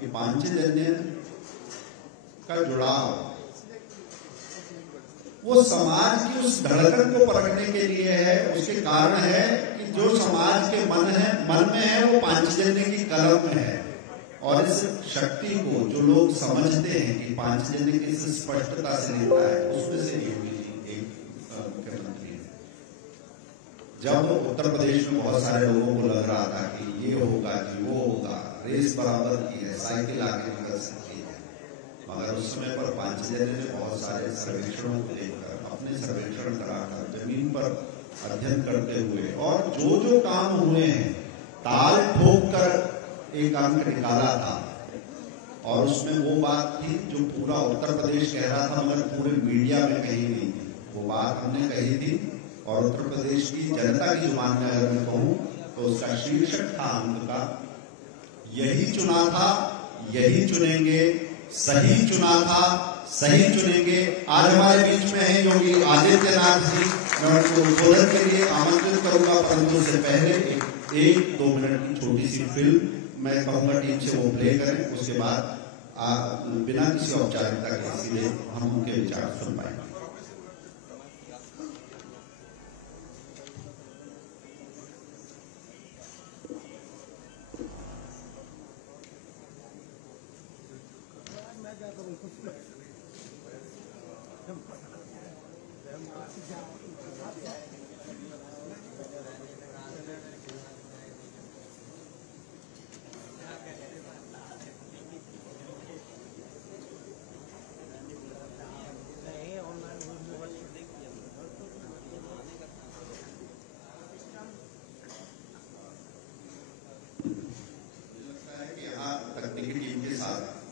कि पांचजन्य का जुड़ाव वो समाज की उस धड़कन को परखने के लिए है। उसके कारण है कि जो समाज के मन में है वो पांचजन्य की कलम में है। और इस शक्ति को जो लोग समझते हैं कि पांचजन्य किस स्पष्टता से लेता है, उसमें से योगी जी एक मुख्यमंत्री है। जब उत्तर प्रदेश में बहुत सारे लोगों को लग रहा था कि ये होगा कि वो होगा, रेस बराबर की है, साइकिल आगे निकल सकती है, मगर उस समय पर पांचजन्य ने बहुत सारे सर्वेक्षणों को देखकर, अपने सर्वेक्षण कराकर, जमीन पर अध्ययन करते हुए और जो जो काम हुए हैं ताल ठोक कर एक अंक निकाला था। और उसमें वो बात थी जो पूरा उत्तर प्रदेश कह रहा था मगर पूरे मीडिया में कही नहीं थी। वो बात हमने कही थी और उत्तर प्रदेश की जनता की जुबान में अगर मैं कहूं तो उसका शीर्षक था अंक का, यही चुना था, यही चुनेंगे, सही चुना था, सही चुनेंगे। आज हमारे बीच में है योगी आदित्यनाथ जी। मैं उनको उद्बोधन के लिए आमंत्रित करूंगा, परंतु उससे पहले एक 2 मिनट की छोटी सी फिल्म मैं कहूंगा टीम से वो प्ले करें। उसके बाद बिना किसी औपचारिकता के सीधे हम उनके विचार सुन पाएंगे।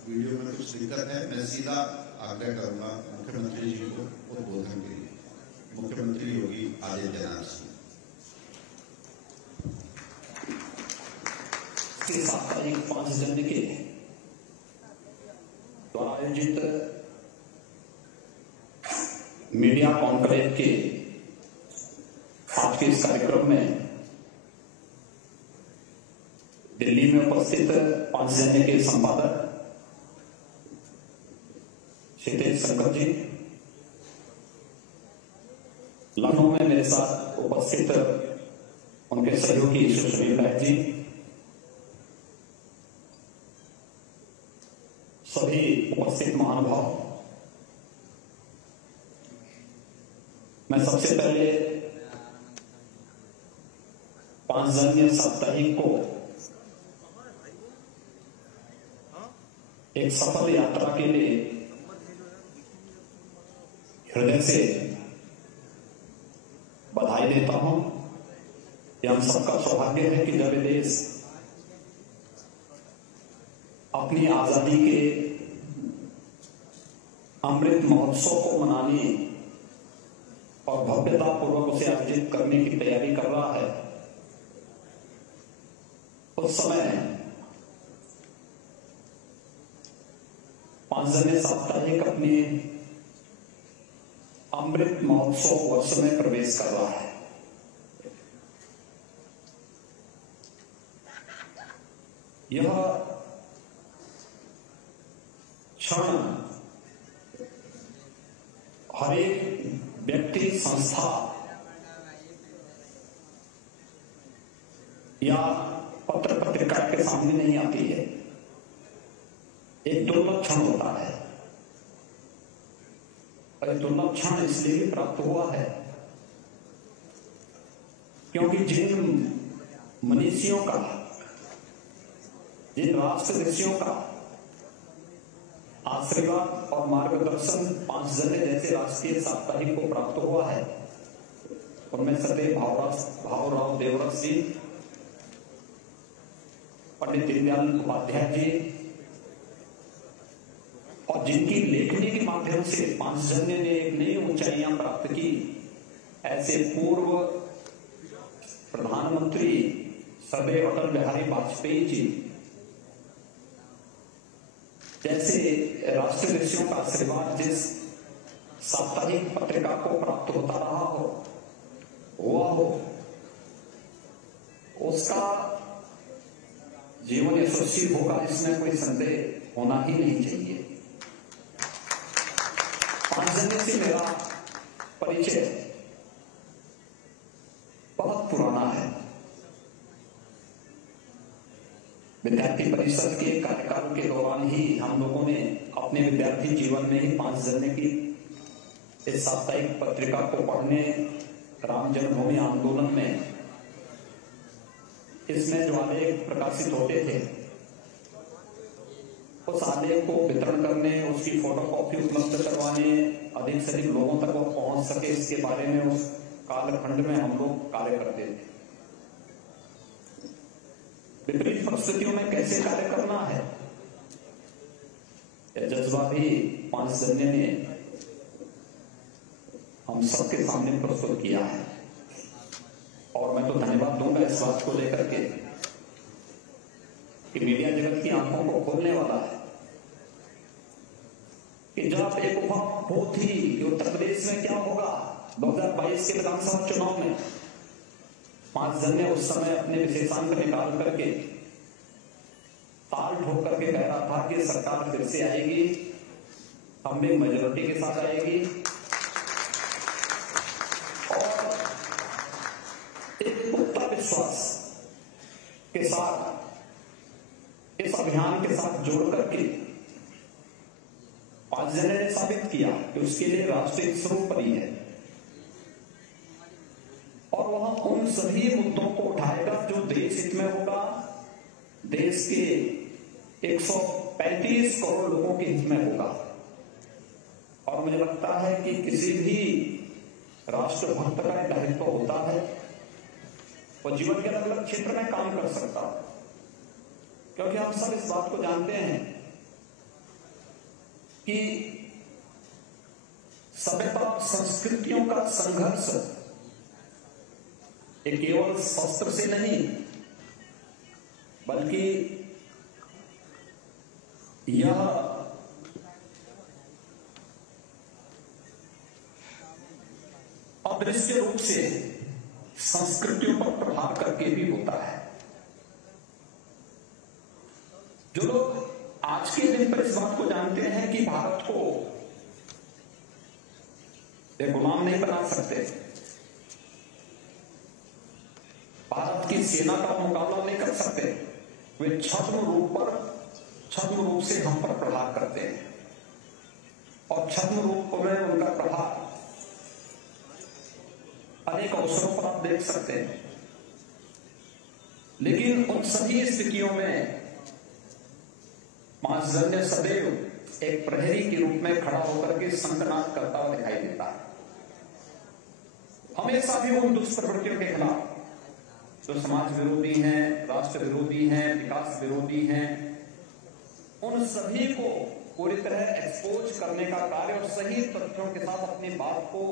वीडियो में कुछ दिक्कत है, मैं सीधा आग्रह करूंगा मुख्यमंत्री जी को उद्बोधन के लिए। मुख्यमंत्री योगी आदित्यनाथ जी साप्ताहिक पांचजन्य के द्वारा आयोजित मीडिया कॉन्क्लेव के आज के इस कार्यक्रम में दिल्ली में उपस्थित पांचजन्य के संपादक क्षितिज शंकर जी, लखनऊ में मेरे साथ उपस्थित उनके सहयोगी सुशील नायक जी, सभी उपस्थित महानुभाव, मैं सबसे पहले पांचजन्य साप्ताहिक को एक सफल यात्रा के लिए हृदय से बधाई देता हूं। यह हम सबका सौभाग्य है कि जब देश अपनी आजादी के अमृत महोत्सव को मनाने और भव्यतापूर्वक उसे आयोजित करने की तैयारी कर रहा है, उस समय पांचजन्य साप्ताहिक अपने अमृत महोत्सव वर्ष में प्रवेश कर रहा है। यह क्षण हर एक व्यक्ति, संस्था या पत्र पत्रिका के सामने नहीं आती है। एक दुर्लभ क्षण होता है और दुर्लभ क्षण इसलिए भी प्राप्त हुआ है क्योंकि जिन मनीषियों का, जिन राष्ट्रदृशियों का आशीर्वाद और मार्गदर्शन पांचजन्य जैसे राष्ट्रीय साप्ताहिक को प्राप्त हुआ है, उनमें सदैव भावराव देवव्रत जी, पंडित दीनदयाल उपाध्याय जी, और जिनकी लेखनी के माध्यम से पांचजन्य ने एक नई ऊंचाइयां प्राप्त की, ऐसे पूर्व प्रधानमंत्री सर्वे अटल बिहारी वाजपेयी जी जैसे राष्ट्रदृशियों का आशीर्वाद जिस साप्ताहिक पत्रिका को प्राप्त होता रहा हुआ हो, उसका जीवन यशस्वी होगा, इसमें कोई संदेह होना ही नहीं चाहिए। 5 जने से मेरा परिचय बहुत पुराना है। विद्यार्थी परिषद के कार्यकाल के दौरान ही हम लोगों ने अपने विद्यार्थी जीवन में ही 5 जने की इस साप्ताहिक पत्रिका को पढ़ने, राम जन्मभूमि आंदोलन में इसमें जो आलेख प्रकाशित होते थे उस आलेख को वितरण करने, उसकी फोटोकॉपी उपलब्ध करवाने, अधिक से अधिक लोगों तक वो पहुंच सके, इसके बारे में उस कालखंड में हम लोग कार्य करते थे। विपरीत परिस्थितियों में कैसे कार्य करना है, यह जज्बा भी 5 जने ने हम सबके सामने प्रस्तुत किया है। और मैं तो धन्यवाद दूंगा इस बात को लेकर के कि मीडिया जगत की आंखों को खोलने वाला है कि जब एक वो थी कि उत्तर प्रदेश में क्या होगा 2022 के विधानसभा चुनाव में, 5 जन ने उस समय अपने विशेषांक निकाल करके ताल ठोक करके कह रहा था कि सरकार फिर से आएगी, हम भी मेजोरिटी के साथ आएगी। और एक पुख्ता विश्वास के साथ इस अभियान के साथ जोड़ करके 5 जने ने साबित किया कि उसके लिए राष्ट्रीय सर्वोपरि है और वह उन सभी मुद्दों को उठाएगा जो देश हित में होगा, देश के 135 करोड़ लोगों के हित में होगा। और मुझे लगता है कि किसी भी राष्ट्रभक्त का दायित्व होता है, वो जीवन के अलग अलग क्षेत्र में काम कर सकता है, क्योंकि हम सब इस बात को जानते हैं कि सभ्यता और संस्कृतियों का संघर्ष ये केवल शस्त्र से नहीं, बल्कि यह अदृश्य रूप से संस्कृतियों पर प्रभाव करके भी होता है। जो लोग आज के दिन पर इस बात को जानते हैं कि भारत को एक गुलाम नहीं बना सकते, भारत की सेना का मुकाबला नहीं कर सकते, वे छद्म रूप से हम पर प्रहार करते हैं और छद्म रूप में उनका प्रभाव अनेक अवसरों पर आप देख सकते हैं। लेकिन उन सभी स्थितियों में 5 जन सदैव एक प्रहरी के रूप में खड़ा होकर के संकनाद करता हुआ दिखाई देता है। हमेशा भी उन दुष्प्रवृत्तियों के खिलाफ जो समाज विरोधी हैं, राष्ट्र विरोधी हैं, विकास विरोधी हैं, उन सभी को पूरी तरह एक्सपोज करने का कार्य और सही तथ्यों के साथ अपनी बात को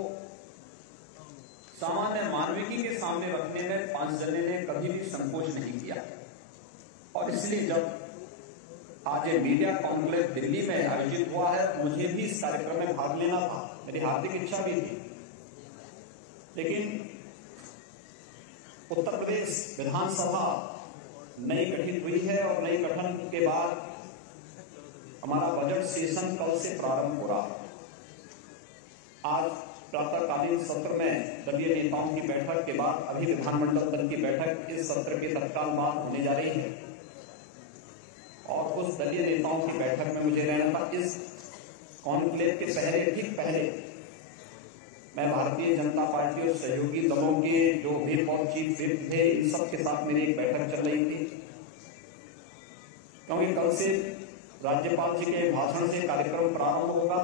सामान्य मानविकी के सामने रखने में 5 जने ने कभी भी संकोच नहीं किया। और इसलिए जब आज ये मीडिया कॉन्क्लेव दिल्ली में आयोजित हुआ है, मुझे भी इस कार्यक्रम में भाग लेना था, मेरी हार्दिक इच्छा भी थी। लेकिन उत्तर प्रदेश विधानसभा नई गठित हुई है और नई गठन के बाद हमारा बजट सेशन कल से प्रारंभ हो रहा है। आज प्रातःकालीन सत्र में दलीय नेताओं की बैठक के बाद अभी विधानमंडल दल की बैठक इस सत्र के तत्काल बाद होने जा रही है और उस दलीय नेताओं की बैठक में मुझे रहना था। इस कॉन्क्लेव के ठीक पहले मैं भारतीय जनता पार्टी और सहयोगी दलों के जो व्हिप और चीफ व्हिप थे, इन सब के साथ मेरी एक बैठक चल रही थी, क्योंकि कल से राज्यपाल जी के भाषण से कार्यक्रम प्रारंभ होगा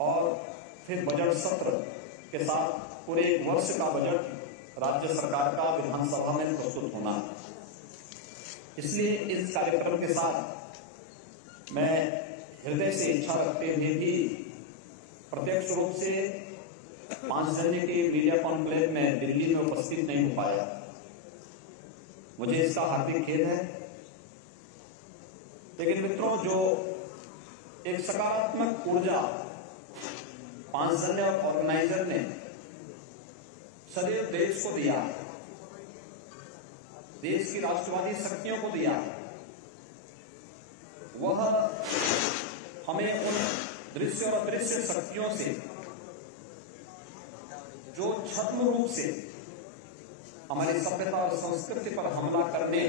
और फिर बजट सत्र के साथ पूरे 1 वर्ष का बजट राज्य सरकार का विधानसभा में प्रस्तुत होना है। इसलिए इस कार्यक्रम के साथ मैं हृदय से इच्छा रखते हुए भी प्रत्यक्ष रूप से 5 जने के मीडिया कॉन्क्लेव में दिल्ली में उपस्थित नहीं हो पाया। मुझे इसका हार्दिक खेद है। लेकिन मित्रों, जो एक सकारात्मक ऊर्जा 5 जने और ऑर्गेनाइजर ने सदैव देश को दिया देश की राष्ट्रवादी शक्तियों को दिया है, वह हमें उन दृश्य और अदृश्य शक्तियों से जो छद्म रूप से हमारी सभ्यता और संस्कृति पर हमला करने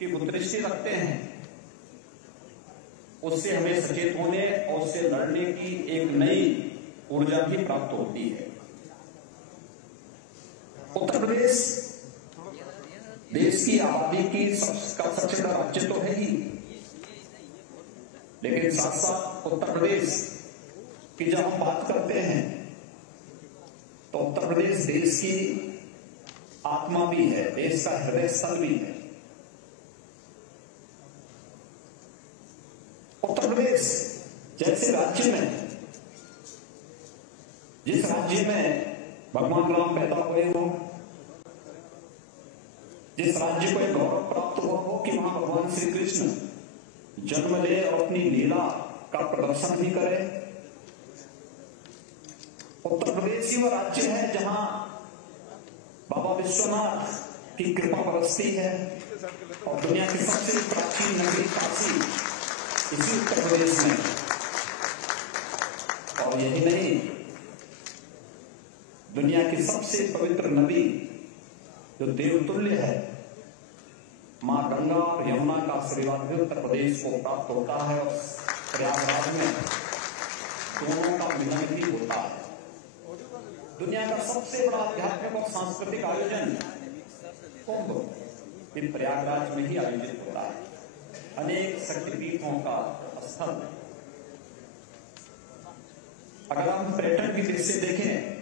की दृष्टि रखते हैं, उससे हमें सचेत होने और उससे लड़ने की एक नई ऊर्जा भी प्राप्त होती है। उत्तर प्रदेश देश की आबादी की सबसे बड़ा राज्य तो है ही, लेकिन साथ साथ उत्तर प्रदेश की जब हम बात करते हैं तो उत्तर प्रदेश देश की आत्मा भी है, देश का हृदय स्थल भी है। उत्तर प्रदेश जैसे राज्य में, जिस राज्य में भगवान राम पैदा हुए हो, जिस राज्य को एक गौरव प्राप्त हुआ हो कि वहां भगवान श्री कृष्ण जन्म ले और अपनी लीला का प्रदर्शन भी करे, उत्तर प्रदेश ही वह राज्य है जहां बाबा विश्वनाथ की कृपा बरसती है और दुनिया की सबसे प्राचीन नगरी काशी इसी उत्तर प्रदेश में। और यही नहीं, दुनिया की सबसे पवित्र नदी जो देवतुल्य है, मां गंगा और यमुना का आशीर्वाद भी उत्तर प्रदेश को प्राप्त होता है और प्रयागराज में दोनों का मिलन भी होता है। दुनिया का सबसे बड़ा आध्यात्मिक और सांस्कृतिक आयोजन कुंभ भी प्रयागराज में ही आयोजित होता है, अनेक शक्तिपीठों का स्थल। अगर हम पर्यटन की दृष्टि से देखें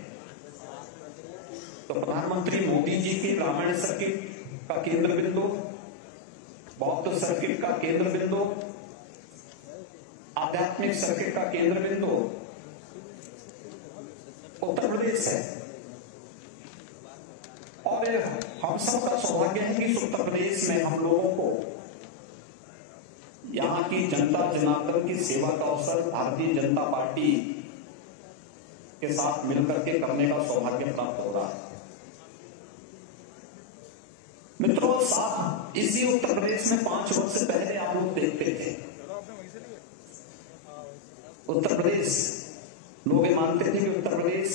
तो प्रधानमंत्री मोदी जी की रामायण सर्किट का केंद्र बिंदु, बौद्ध सर्किट का केंद्र बिंदु, आध्यात्मिक सर्किट का केंद्र बिंदु उत्तर प्रदेश है। और हम सबका सौभाग्य है कि उत्तर प्रदेश में हम लोगों को यहां की जनता जनार्दन की सेवा का अवसर भारतीय जनता पार्टी के साथ मिलकर के करने का सौभाग्य प्राप्त हो रहा है। मित्रों, साथ इसी उत्तर प्रदेश में 5 वर्ष पहले आप लोग देखते थे, उत्तर प्रदेश लोग मानते थे कि उत्तर प्रदेश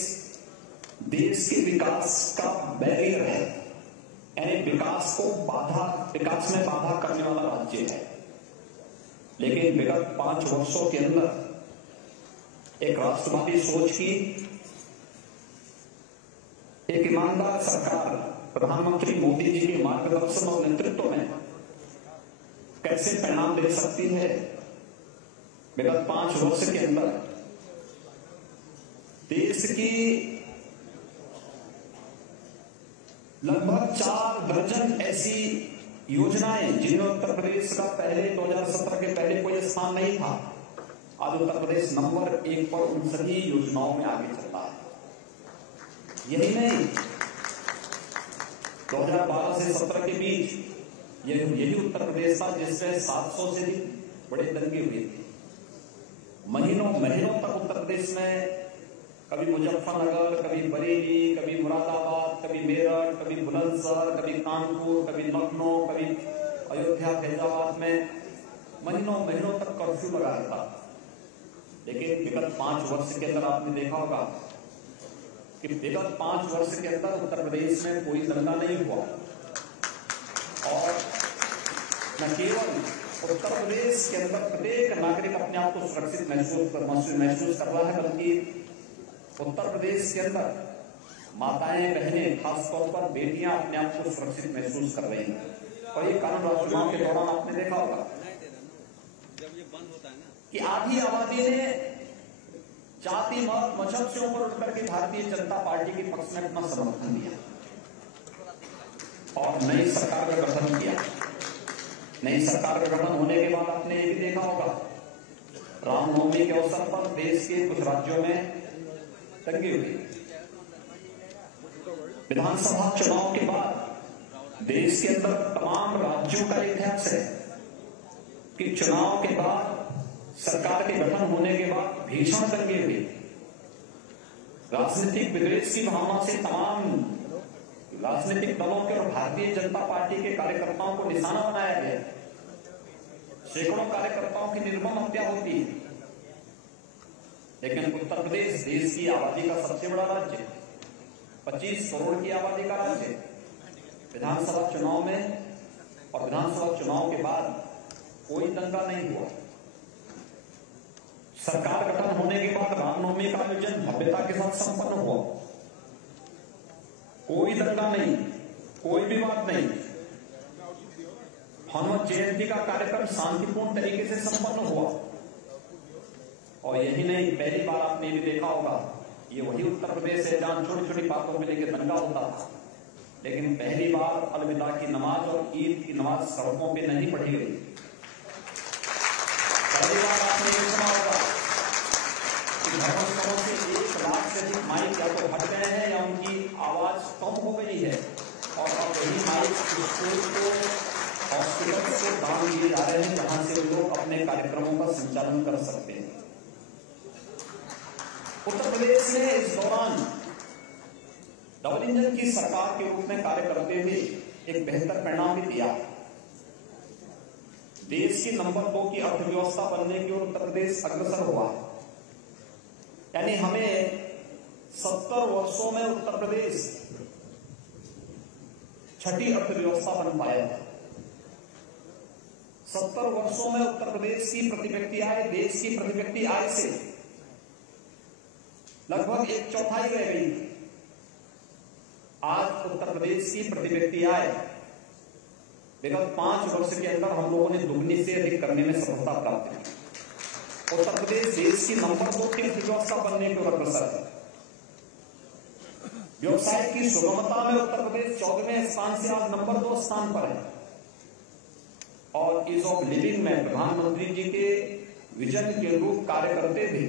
देश के विकास का बैरियर है, यानी विकास में बाधा करने वाला राज्य है। लेकिन विगत 5 वर्षों के अंदर एक राष्ट्रवादी सोच की, एक ईमानदार सरकार प्रधानमंत्री मोदी जी के मार्गदर्शन और नेतृत्व में कैसे परिणाम दे सकती है। विगत 5 वर्ष के अंदर देश की लगभग 4 दर्जन ऐसी योजनाएं जिनमें उत्तर प्रदेश का पहले 2017 के पहले कोई स्थान नहीं था, आज उत्तर प्रदेश नंबर 1 पर उन सभी योजनाओं में आगे चल रहा है। यही नहीं, 2012 से 17 के बीच यही उत्तर प्रदेश था जिसमें 700 से भी बड़े दंगे हुए थे। महीनों तक उत्तर प्रदेश में कभी मुजफ्फरनगर, कभी बरेली, कभी मुरादाबाद, कभी मेरठ, कभी बुलंदशहर, कभी कानपुर, कभी लखनऊ, कभी अयोध्या, फैजाबाद में महीनों तक कर्फ्यू लगा था। लेकिन विगत 5 वर्ष के अंदर आपने देखा होगा कि विगत 5 वर्ष के अंदर उत्तर प्रदेश में कोई दंगा नहीं हुआ। और न केवल उत्तर प्रदेश के अंदर प्रत्येक नागरिक अपने आप को सुरक्षित महसूस कर रहा है, बल्कि उत्तर प्रदेश के अंदर माताएं, बहनें, खासतौर पर बेटियां अपने आप को सुरक्षित महसूस कर रही हैं। और ये कानून राज चुनाव के दौरान आपने देखा होगा कि आधी आबादी ने जाति मत मजहब से ऊपर उठकर के भारतीय जनता पार्टी के पक्ष में अपना समर्थन दिया और नई सरकार का गठन किया। नई सरकार का गठन होने के बाद आपने ये भी देखा होगा, रामनवमी के अवसर पर देश के कुछ राज्यों में दंगे हुए। विधानसभा चुनाव के बाद देश के अंदर तमाम राज्यों का इतिहास है कि चुनाव के बाद, सरकार के गठन होने के बाद भीषण दंगे हुए। राजनीतिक विद्वेष की भावना से तमाम राजनीतिक दलों के और भारतीय जनता पार्टी के कार्यकर्ताओं को निशाना बनाया गया। सैकड़ों कार्यकर्ताओं की निर्मम हत्या होती है। लेकिन उत्तर प्रदेश देश की आबादी का सबसे बड़ा राज्य है, 25 करोड़ की आबादी का राज्य है। विधानसभा चुनाव में और विधानसभा चुनाव के बाद कोई दंगा नहीं हुआ। सरकार गठन होने के बाद रामनवमी का आयोजन भव्यता के साथ संपन्न हुआ। कोई दंगा नहीं, कोई विवाद नहीं। हनुमत जयंती का कार्यक्रम शांतिपूर्ण तरीके से संपन्न हुआ। और यही नहीं, पहली बार आपने भी देखा होगा, ये वही उत्तर प्रदेश है जहां छोटी छोटी बातों को लेकर दंगा होता था, लेकिन पहली बार अलविदा की नमाज और ईद की नमाज सड़कों पे नहीं पढ़ी गई। पहली बार आपने ये सुना होगा कि धर्मस्थलों से 1 लाख से अधिक माइक या तो हट गए हैं या उनकी आवाज कम हो गई है, और अब वही माइक स्कूल को, हॉस्पिटल को दान दिए जा रहे हैं जहां से लोग अपने कार्यक्रमों का संचालन कर सकते हैं। उत्तर प्रदेश ने इस दौरान डबल इंजन की सरकार के रूप में कार्य करते हुए एक बेहतर परिणाम भी दिया। देश की नंबर 2 की अर्थव्यवस्था बनने की ओर उत्तर प्रदेश अग्रसर हुआ। यानी हमें 70 वर्षों में उत्तर प्रदेश 6ठी अर्थव्यवस्था बन पाया है। 70 वर्षों में उत्तर प्रदेश की प्रति व्यक्ति आय देश की प्रति व्यक्ति आय से लगभग 1/4 रह गई। आज उत्तर प्रदेश की प्रति व्यक्ति आय विगत 5 वर्ष के अंदर हम लोगों ने दुगनी से अधिक करने में सफलता प्राप्त की। उत्तर प्रदेश देश की नंबर 2 की अर्थव्यवस्था बनने की ओर अग्रसर है। व्यवसाय की सुगमता में उत्तर प्रदेश 14वें स्थान से आज नंबर 2 स्थान पर है। और ईज ऑफ लिविंग में प्रधानमंत्री जी के विजन के अनुरूप कार्य करते हुए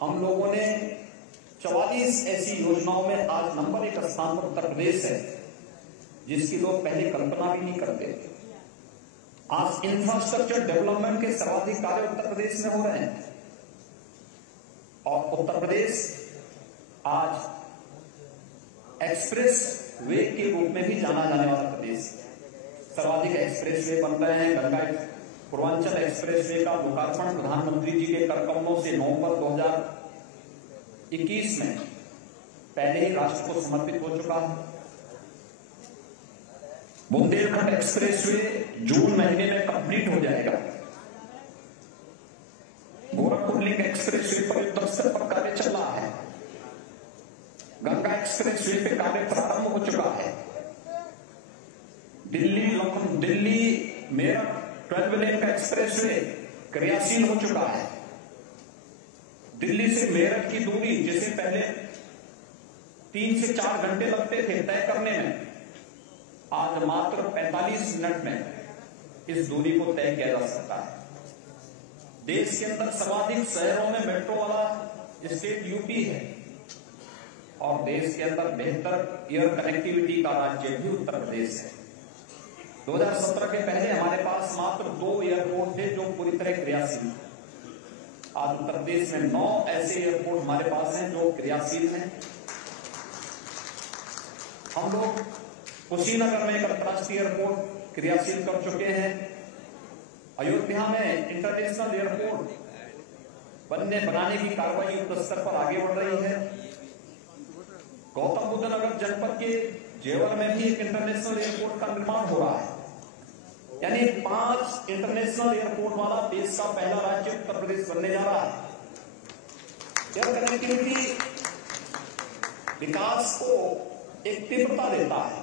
हम लोगों ने 44 ऐसी योजनाओं में आज नंबर 1 स्थान पर उत्तर प्रदेश है, जिसकी लोग पहले कल्पना भी नहीं करते थे। आज इंफ्रास्ट्रक्चर डेवलपमेंट के सर्वाधिक कार्य उत्तर प्रदेश में हो रहे हैं। और उत्तर प्रदेश आज एक्सप्रेस वे के रूप में भी जाना जाने वाला प्रदेश। सर्वाधिक एक्सप्रेस वे बन रहे हैं। गंगा पूर्वांचल एक्सप्रेस वे का लोकार्पण प्रधानमंत्री जी के कर कमलों से नवंबर 2021 में पहले ही राष्ट्र को समर्पित हो चुका है। बुंदेलखंड एक्सप्रेस वे जून महीने में कंप्लीट हो जाएगा। गोरखपुर लिंक एक्सप्रेस वे पर युद्ध स्तर पर कार्य चल रहा है। गंगा एक्सप्रेस वे पे कार्य प्रारंभ हो चुका है। दिल्ली मेरठ 12 लेन का एक्सप्रेस वे क्रियाशील हो चुका है। दिल्ली से मेरठ की दूरी जिसे पहले 3 से 4 घंटे लगते थे तय करने में, आज मात्र 45 मिनट में इस दूरी को तय किया जा सकता है। देश के अंदर सर्वाधिक शहरों में मेट्रो वाला स्टेट यूपी है और देश के अंदर बेहतर एयर कनेक्टिविटी का राज्य भी उत्तर प्रदेश है। 2017 के पहले हमारे पास मात्र 2 एयरपोर्ट थे जो पूरी तरह क्रियाशील थे। आज उत्तर प्रदेश में 9 ऐसे एयरपोर्ट हमारे पास हैं जो क्रियाशील हैं। हम लोग कुशीनगर में एक अंतर्राष्ट्रीय एयरपोर्ट क्रियाशील कर चुके हैं। अयोध्या में इंटरनेशनल एयरपोर्ट बनाने की कार्रवाई युद्ध स्तर पर आगे बढ़ रही है। गौतम बुद्ध नगर जनपद के जेवर में भी एक इंटरनेशनल एयरपोर्ट का निर्माण हो रहा है। यानी 5 इंटरनेशनल एयरपोर्ट वाला देश का पहला राज्य उत्तर प्रदेश बनने जा रहा है। एयर कनेक्टिविटी विकास को एक तीव्रता देता है,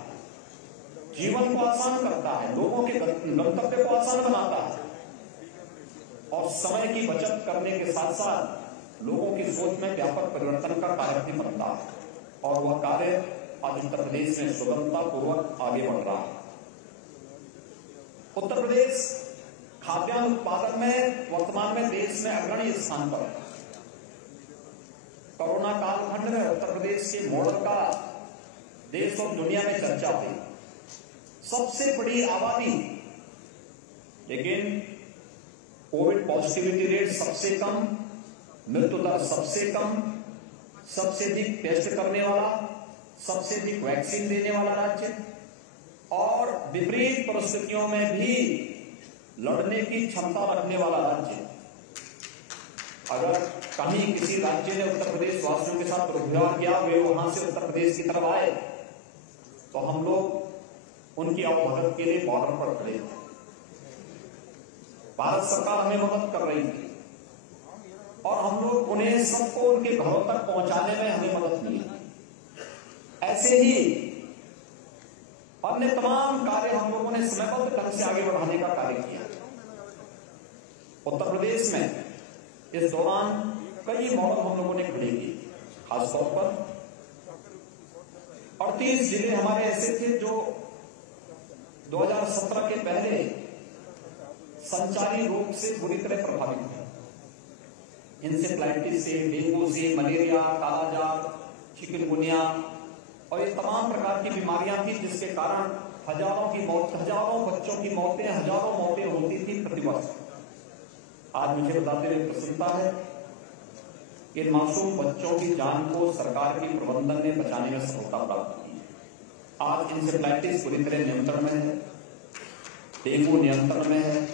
जीवन को आसान करता है, लोगों के गंतव्य को आसान बनाता है और समय की बचत करने के साथ साथ लोगों की सोच में व्यापक परिवर्तन का कार्य भी बनता है। और वह कार्य आज उत्तर प्रदेश में सुगमता पूर्वक आगे बढ़ रहा है। उत्तर प्रदेश खाद्यान्न उत्पादन में वर्तमान में देश में अग्रणी स्थान पर है। कोरोना कालखंड में उत्तर प्रदेश के मॉडल का देश और दुनिया में चर्चा हुई। सबसे बड़ी आबादी, लेकिन कोविड पॉजिटिविटी रेट सबसे कम, मृत्यु दर सबसे कम, सबसे अधिक टेस्ट करने वाला, सबसे अधिक वैक्सीन देने वाला राज्य और विपरीत परिस्थितियों में भी लड़ने की क्षमता रखने वाला राज्य। अगर कहीं किसी राज्य ने उत्तर प्रदेश वासियों के साथ दुर्व्यवहार किया, वे वहां से उत्तर प्रदेश की तरफ आए, तो हम लोग उनकी आवभगत के लिए बॉर्डर पर खड़े थे। भारत सरकार हमें मदद कर रही थी और हम लोग उन्हें सबको उनके घरों तक पहुंचाने में हमें मदद मिली। ऐसे ही अन्य तमाम कार्य हम लोगों ने समयबद्ध ढंग से आगे बढ़ाने का कार्य किया। उत्तर प्रदेश में इस दौरान कई मॉडल हम लोगों ने खड़े किए। खासतौर पर 38 जिले हमारे ऐसे थे जो 2017 के पहले संचारी रोग से बुरी तरह प्रभावित थे। इंसेफ्लाइटिस से, डेंगू से, मलेरिया, कालाजार, चिकनगुनिया और ये तमाम प्रकार की बीमारियां थी, जिसके कारण हजारों बच्चों की मौतें, हजारों मौतें होती थी प्रतिवर्ष। आज मुझे बताते हुए प्रसन्नता है कि इन मासूम बच्चों की जान को सरकार की प्रबंधन ने बचाने में सफलता प्राप्त की। आज इंसेफ्लाइटिस पूरी तरह नियंत्रण में है, डेंगू नियंत्रण में है,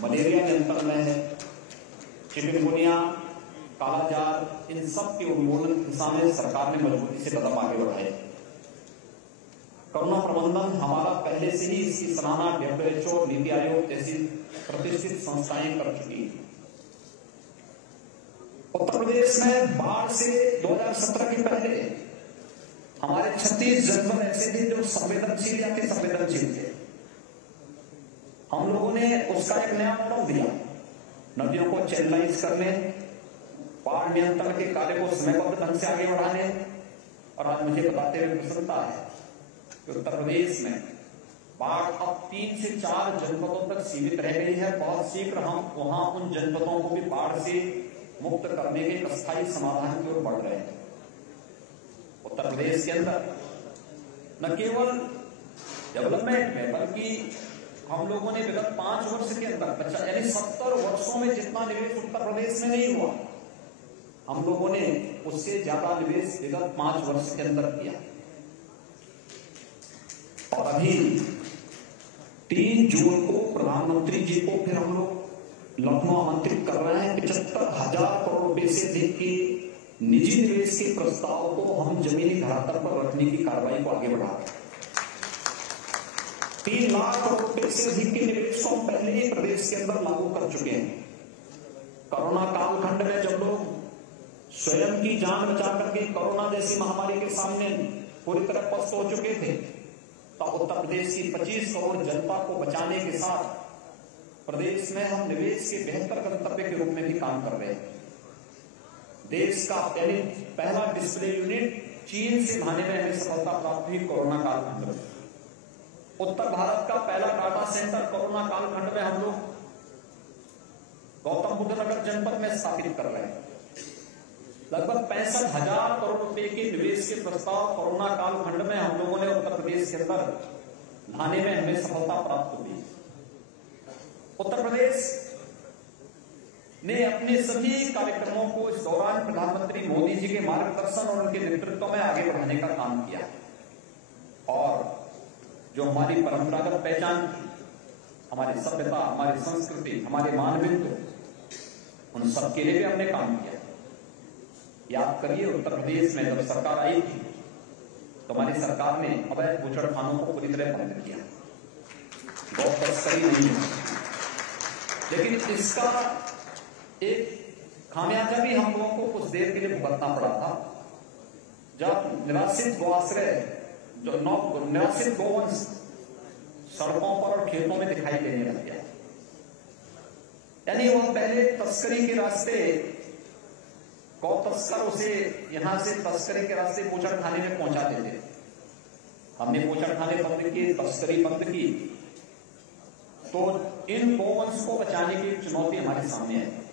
मलेरिया नियंत्रण में है, चिकनगुनिया, कालाजार, इन सब के उन्मूलन की दिशा में सरकार ने मजबूती से कदम आगे बढ़ाए। कोरोना प्रबंधन हमारा पहले से ही इसकी सराहना WHO, नीति आयोग जैसी प्रतिष्ठित संस्थाएं कर चुकी हैं। उत्तर प्रदेश में बाढ़ से 2017 के पहले हमारे 36 जनपद ऐसे थे जो संवेदनशील या अति संवेदनशील थे। हम लोगों ने उसका एक नया मॉडल दिया, नदियों को चैनलाइज करने, बाढ़ नियंत्रण के कार्य को समयबद्ध ढंग से आगे बढ़ाने। और आज मुझे बताते हुए प्रसन्नता है कि उत्तर प्रदेश में बाढ़ अब 3 से 4 जनपदों तक सीमित रह गई है। बहुत शीघ्र हम वहां उन जनपदों को भी बाढ़ से मुक्त करने के एक अस्थायी समाधान की ओर बढ़ रहे हैं। उत्तर प्रदेश के अंदर न केवल डेवलपमेंट में, बल्कि हम लोगों ने विगत 5 वर्ष के अंदर यानी 70 वर्षों में जितना निवेश उत्तर प्रदेश में नहीं हुआ, हम लोगों ने उससे ज्यादा निवेश विगत 5 वर्ष के अंदर किया। और अभी 3 जून को प्रधानमंत्री जी को फिर हम लोग लखनऊ आमंत्रित कर रहे हैं। 75,000 करोड़ रुपए से अधिक के निजी निवेश के प्रस्ताव को हम जमीनी धरातल पर रखने की कार्रवाई को आगे बढ़ा रहे हैं। 3 लाख करोड़ रुपए से अधिक के निवेश को हम पहले ही प्रदेश के अंदर लागू कर चुके हैं। कोरोना कालखंड में जब लोग स्वयं की जान बचा करके कोरोना जैसी महामारी के सामने पूरी तरह पस्त हो चुके थे, तो उत्तर प्रदेश की 25 करोड़ जनता को बचाने के साथ प्रदेश में हम निवेश के बेहतर गंतव्य के रूप में भी काम कर रहे हैं। देश का पहला डिस्प्ले यूनिट चीन से लाने में हमें सफलता प्राप्त हुई कोरोना कालखंड में। उत्तर भारत का पहला डाटा सेंटर कोरोना कालखंड में हम लोग गौतम बुद्ध नगर जनपद में स्थापित कर रहे हैं। लगभग 65,000 करोड़ रुपए के निवेश के प्रस्ताव कोरोना कालखंड में हम लोगों ने उत्तर प्रदेश के अंदर लाने में हमें सफलता प्राप्त हुई। उत्तर प्रदेश ने अपने सभी कार्यक्रमों को इस दौरान प्रधानमंत्री मोदी जी के मार्गदर्शन और उनके नेतृत्व में आगे बढ़ाने का काम किया। और जो हमारी परंपरागत पहचान थी, हमारी सभ्यता, हमारी संस्कृति, हमारे मानवित्व, उन सबके लिए भी हमने काम किया। याद करिए, उत्तर प्रदेश में जब सरकार आई थी तो हमारी सरकार ने अवैध बूचड़खानों को पूरी तरह बंद किया, गौ तस्करी नहीं है। लेकिन इसका एक खामियाजा भी हम लोगों को कुछ देर के लिए भुगतना पड़ा था, जब निराश्रित गौआश्रय, जो निराश्रित गौवंश सड़कों पर और खेतों में दिखाई देने लग गया। यानी वह पहले तस्करी के रास्ते गौ तस्कर उसे यहां से तस्करी के रास्ते बूचड़खाने में पहुंचाते थे। हमने बूचड़खाने बंद किए, तस्करी बंद की, तो इन गौवंश को बचाने की चुनौती हमारे सामने है।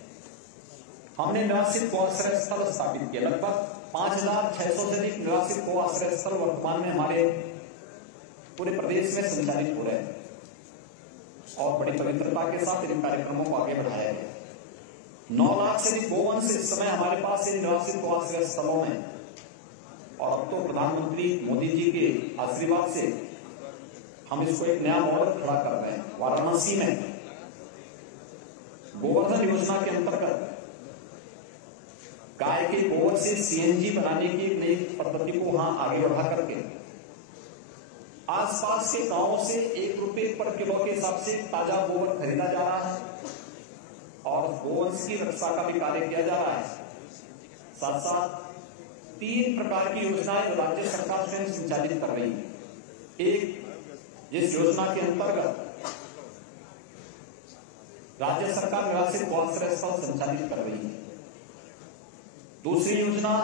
हमने निवासित गौआश्रय स्थल स्थापित किए। लगभग 5,600 से अधिक निवासित गौआश्रय स्थल वर्तमान में हमारे पूरे प्रदेश में संचालित हो रहे हैं और बड़ी पवित्रता के साथ इन कार्यक्रमों को आगे बढ़ाया गया। 9 लाख से अधिक गौवंश इस समय हमारे पास इन निवासित गौआश्रय स्थलों में और अब तो प्रधानमंत्री मोदी जी के आशीर्वाद से हम इसको एक नया मॉडल खड़ा कर रहे हैं। वाराणसी में गोवर्धन योजना के अंतर्गत गाय के गोबर से सीएनजी बनाने की एक नई पद्धति को वहां आगे बढ़ा करके आसपास के गांवों से 1 रुपए पर किलो के हिसाब से ताजा गोबर खरीदा जा रहा है और गोवंश की रक्षा का भी कार्य किया जा रहा है। साथ साथ 3 प्रकार की योजनाएं जो राज्य सरकार स्वयं संचालित कर रही है। एक, जिस योजना के अंतर्गत राज्य सरकार निवासित गौआश्रय स्थल संचालित कर रही है। दूसरी योजना,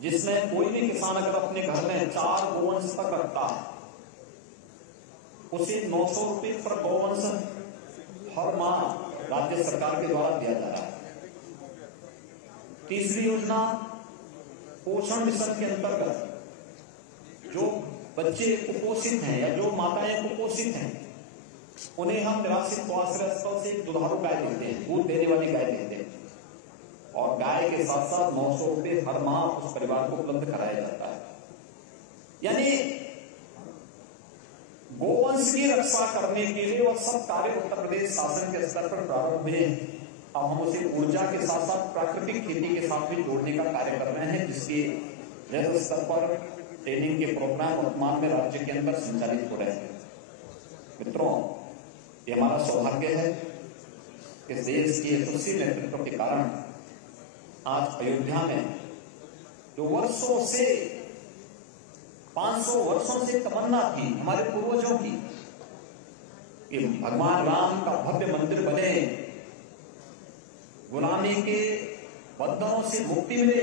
जिसमें कोई भी किसान अगर अपने घर में 4 गोवंश तक रखता है उसे 900 रुपए पर गोवंश हर माह राज्य सरकार के द्वारा दिया जा रहा है। तीसरी योजना, पोषण मिशन के अंतर्गत जो बच्चे कुपोषित हैं या जो माताएं कुपोषित हैं उन्हें हम निवासित गौआश्रय स्थल से दुधारू गाय देते हैं, दूध देने वाली गाय देते हैं और गाय के साथ साथ 900 रुपए हर माह उस परिवार को उपलब्ध कराया जाता है। यानी गोवंश की रक्षा करने के लिए और सब कार्य उत्तर प्रदेश शासन के स्तर पर प्रारंभ हुए। अब हम उसे ऊर्जा के साथ साथ प्राकृतिक खेती के साथ भी जोड़ने का कार्य कर रहे हैं, जिसके जल स्तर पर ट्रेनिंग के प्रोग्राम वर्तमान में राज्य के अंदर संचालित हो रहे हैं। मित्रों, ये हमारा सौभाग्य है कि देश के यशस्वी नेतृत्व के कारण आज अयोध्या में जो वर्षों से 500 वर्षों से तमन्ना थी हमारे पूर्वजों की कि भगवान राम का भव्य मंदिर बने, गुलामी के बंधनों से मुक्ति मिले,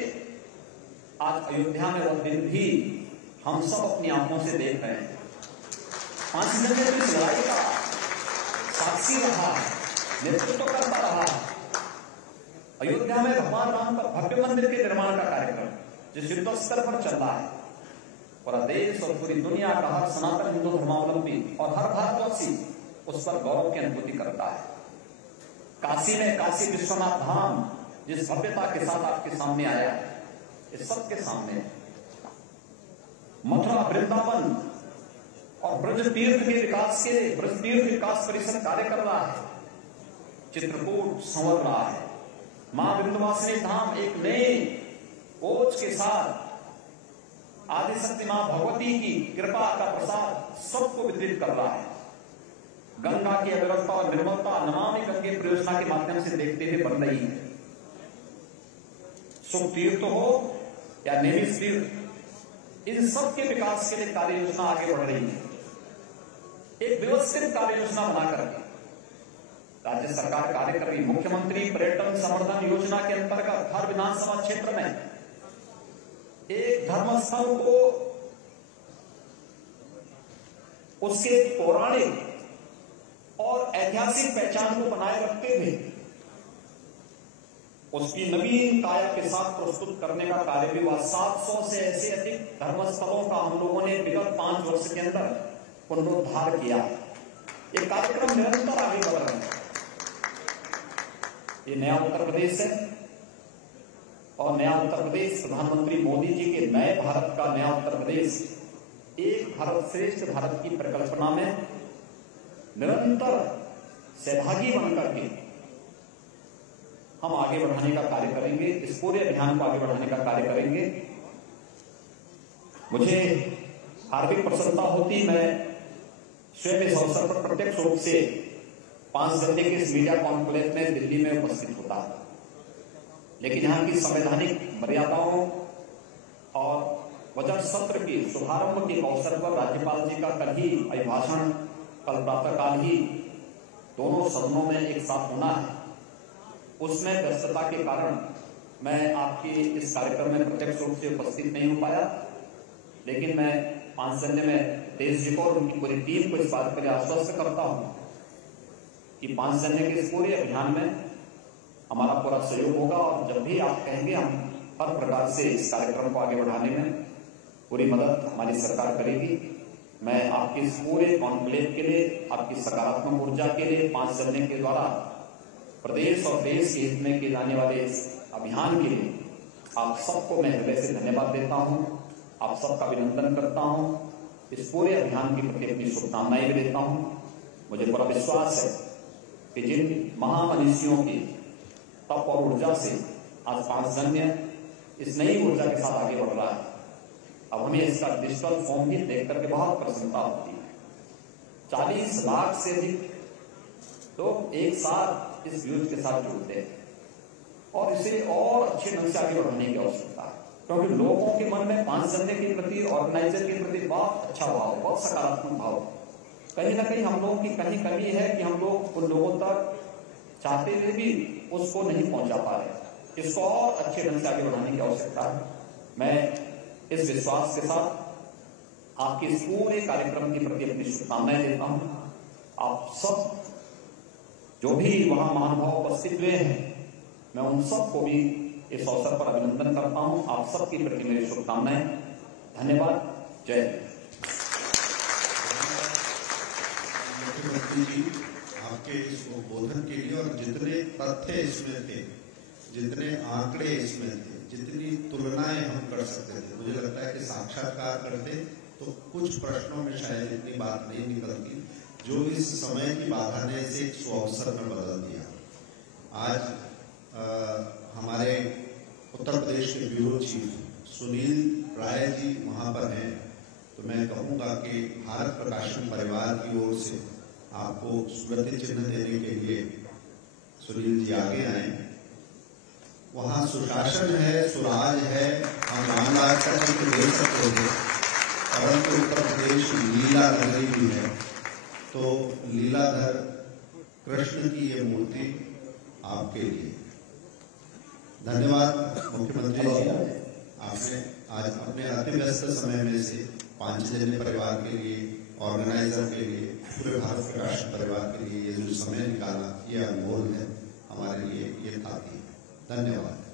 आज अयोध्या में वह दिन भी हम सब अपनी आंखों से देख रहे हैं। 5 जगह की लड़ाई का साक्षी रहा, नेतृत्व करता रहा। अयोध्या में भगवान राम का भव्य मंदिर के निर्माण का कार्यक्रम जिस युद्ध स्तर पर चल रहा है, पूरा देश और पूरी दुनिया का हर सनातन हिंदू धर्मावलंबी और हर भारतवासी उस पर गौरव की अनुभूति करता है। काशी में काशी विश्वनाथ धाम जिस भव्यता के साथ आपके सामने आया है, इस सबके सामने मथुरा, वृंदावन और ब्रज तीर्थ के विकास के ब्रज तीर्थ विकास परिषद कार्य कर रहा है। चित्रकूट संवर रहा है। मां विंध्यवासिनी धाम एक नए ओज के साथ आदिशक्ति मां भगवती की कृपा का प्रसाद सबको वितरित कर रहा है। गंगा की अविरलता और निर्मलता नमामि गंगे परियोजना के माध्यम से देखते हुए बन रही है। सुख तीर्थ हो या नेमिष तीर्थ, इन सब के विकास के लिए कार्य योजना आगे बढ़ रही है। एक व्यवस्थित कार्य योजना बनाकर राज्य सरकार कार्य कर रही। मुख्यमंत्री पर्यटन संवर्धन योजना के अंतर्गत हर विधानसभा क्षेत्र में एक धर्मस्थल को उसके पौराणिक और ऐतिहासिक पहचान को बनाए रखते हुए उसकी नवीन काया के साथ प्रस्तुत करने का कार्य भी हुआ। 700 से ऐसे अधिक धर्मस्थलों का हम लोगों ने विगत 5 वर्ष के अंदर पुनरुद्धार किया। ये कार्यक्रम निरंतर आगे बढ़ रहे हैं। ये नया उत्तर प्रदेश है और नया उत्तर प्रदेश प्रधानमंत्री मोदी जी के नए भारत का नया उत्तर प्रदेश एक भारत श्रेष्ठ भारत की परिकल्पना में निरंतर सहभागी बनकर के हम आगे बढ़ाने का कार्य करेंगे। इस पूरे अभियान को आगे बढ़ाने का कार्य करेंगे। मुझे हार्दिक प्रसन्नता होती, मैं स्वयं इस अवसर पर प्रत्यक्ष रूप से 5 घंटे के इस मीडिया कॉन्फ्रेंस में दिल्ली में उपस्थित होता है, लेकिन यहाँ की संवैधानिक मर्यादाओं और बजट सत्र के शुभारंभ के अवसर पर राज्यपाल जी का कल ही अभिभाषण, कल प्रातःकाल ही दोनों सदनों में एक साथ होना है। उसमें व्यस्तता के कारण मैं आपके इस कार्यक्रम में प्रत्यक्ष रूप से उपस्थित नहीं हो पाया, लेकिन मैं 5 जने में देश जी को और उनकी पूरी टीम को इस बात के लिए आश्वस्त करता हूं कि 5 जने के इस पूरे अभियान में हमारा पूरा सहयोग होगा और जब भी आप कहेंगे हम हर प्रकार से इस कार्यक्रम को आगे बढ़ाने में पूरी मदद हमारी सरकार करेगी। मैं आपके इस पूरे कॉन्क्लेव के लिए, आपकी सकारात्मक ऊर्जा के लिए 5 जने के द्वारा प्रदेश और देश के हित में किए जाने वाले इस अभियान के लिए आप सबको मैं हृदय से धन्यवाद देता हूं। आप सबका अभिनंदन करता हूं। इस पूरे अभियान के प्रति अपनी शुभकामनाएं भी देता हूं। मुझे पूरा विश्वास है कि जिन महामनीषियों की तप और ऊर्जा से आज पांचजन्य इस नई ऊर्जा के साथ आगे बढ़ रहा है, अब हमें इसका डिजिटल फॉर्म भी देख करके बहुत प्रसन्नता होती है। 40 लाख से अधिक लोग एक साथ इस व्यूज के साथ जुड़ते हैं और इसे और अच्छे ढंग से आगे बढ़ाने की आवश्यकता है, क्योंकि लोगों के मन में पांचजन्य के प्रति, ऑर्गेनाइजर के प्रति बहुत अच्छा भाव, बहुत सकारात्मक भाव। कहीं ना कहीं हम लोगों की कहीं कमी है कि हम लोग उन लोगों तक चाहते हुए भी उसको नहीं पहुंचा पा रहे। इसको और अच्छे ढंग से आगे बढ़ाने की आवश्यकता है। मैं इस विश्वास के साथ आपके इस पूरे कार्यक्रम के प्रति अपनी शुभकामनाएं देता हूं। आप सब जो भी वहां महानुभाव उपस्थित हुए हैं, मैं उन सबको भी इस अवसर पर अभिनंदन करता हूं। आप सबके प्रति मेरी शुभकामनाएं। धन्यवाद। जय हिंद। मुख्यमंत्री जी, आपके इस उद्बोधन के लिए और जितने तथ्य इसमें थे, जितने आंकड़े इसमें थे, जितनी तुलनाएं हम कर सकते थे, मुझे लगता है कि साक्षात्कार करते तो कुछ प्रश्नों में शायद इतनी बात नहीं निकलती जो इस समय की बाधा ने इसे एक सुअवसर में बदल दिया। आज हमारे उत्तर प्रदेश के ब्यूरो चीफ सुनील राय जी वहां पर हैं, तो मैं कहूंगा कि भारत प्रकाशन परिवार की ओर से आपको स्मृति चिन्ह देने के लिए सुनील जी आगे आए। वहां सुशासन है, सुराज है, हम रामराज का चित्र दे सकते थे, परंतु उत्तर प्रदेश लीला नगरी भी है, तो लीलाधर कृष्ण की ये मूर्ति आपके लिए। धन्यवाद मुख्यमंत्री जी, आपने आज अपने अति व्यस्त समय में से पांचजन्य परिवार के लिए, ऑर्गेनाइजर के लिए, पूरे भारत प्रकाशन परिवार के लिए ये जो समय निकाला, ये अनमोल है हमारे लिए, ये काफी है। धन्यवाद।